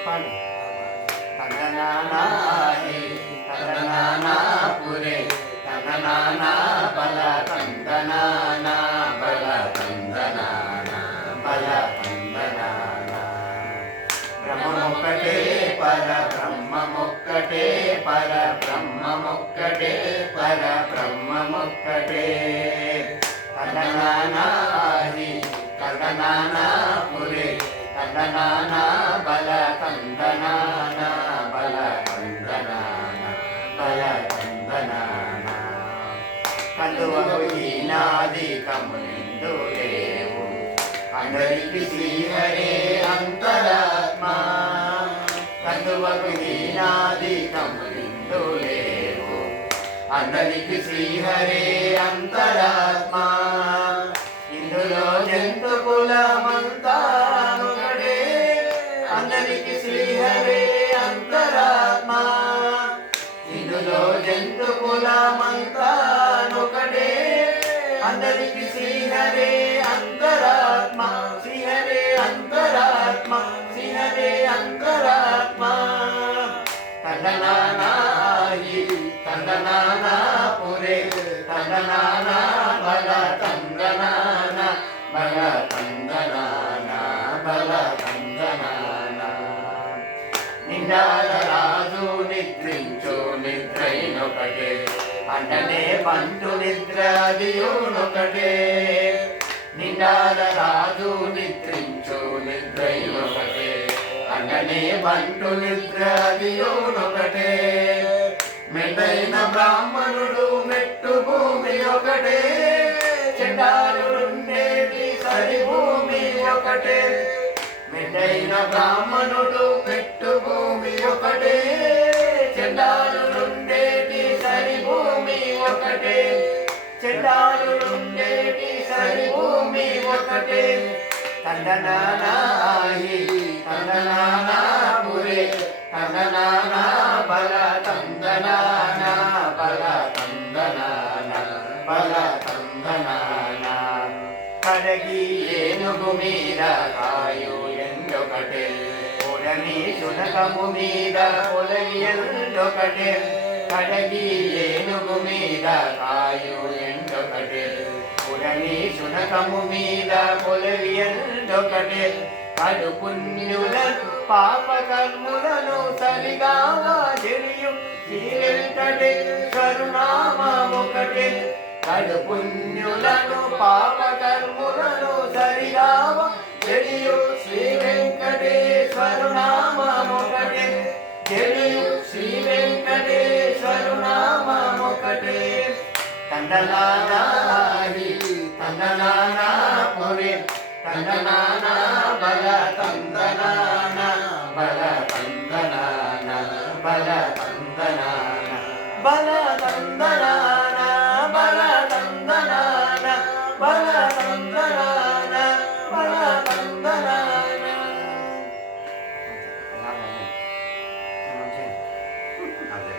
పాడు తందనానాహి తందనానాపురే తందనానా బల తందనానా బల తందనానా బల తందనానా బ్రహ్మమొక్కటే పర బ్రహ్మమొక్కటే పర బ్రహ్మమొక్కటే పర బ్రహ్మమొక్కటే తందనానాహి తందనానాపురే తందనానా బల తందనానా బల తందనానా బల తందనానా కందువకు ఈనాది కమునిందు లేవు అందరికి శ్రీహరే అంతరాత్మ కందువకు ఈనాది కమునిందు లేవు అందరికి శ్రీహరే అంతరాత్మ ఇందులో జంతు కులమంతా ఒకటే అందరికి శ్రీహరే అంతరాత్మ ఇందులో జంతు కులమంతా ఒకటే అందరికి శ్రీహరే అంతరాత్మ శ్రీహరే అంతరాత్మ శ్రీహరే అంతరాత్మ తందనానాహి తందనానాపురే తందనానా బల తందనానా బల తందనానా బల తందనానా నిండాల రాజు నిద్రించు నిద్రైనొకటే అంటనే పంటు నిద్ర అదియునొకటే నిండాల రాజు నిద్రించు నిద్రైనొకటే అంటనే పంటు నిద్ర అదియునొకటే మెట్టైన బ్రాహ్మణుడు మెట్టు భూమి ఒకటే చెండాలుండేది సరి భూమి ఒకటే మెట్టైన బ్రాహ్మణుడు మెట్టు భూమి ఒకటే చెండాలుండేది సరి భూమి ఒకటే చెండాలుండేది సరి భూమి ఒకటే తందనానాహి తందనానాపురే తందనానా బల తందనానా బల తందనానా బల తందనానా కడగి ఏనుగు మీద కాయు ఎండొకటే పొడని శునకము మీద పొలగి ఎండొకటే కడగి ఏనుగు మీద కాయు ఎండొకటే పొడని శునకము మీద పొలగి ఎండొకటే కడు పుణ్యుల పాపకర్ములను సరిగావా తెలియు శ్రీ వెంకటేశ్వరు నామమొకటే కడు పుణ్యులను పాపకర్ములను సరిగావా తెలియు శ్రీ వెంకటేశ్వరు నామమొకటే తెలియు శ్రీ వెంకటేశ్వరు నామమొకటే తందనానాహి తందనానాపురే తందనానా బల తందనానా బల తందనానా బల తందనానా బల తందనానా బల తందనానా బల తందనానా బల తందనానా అదే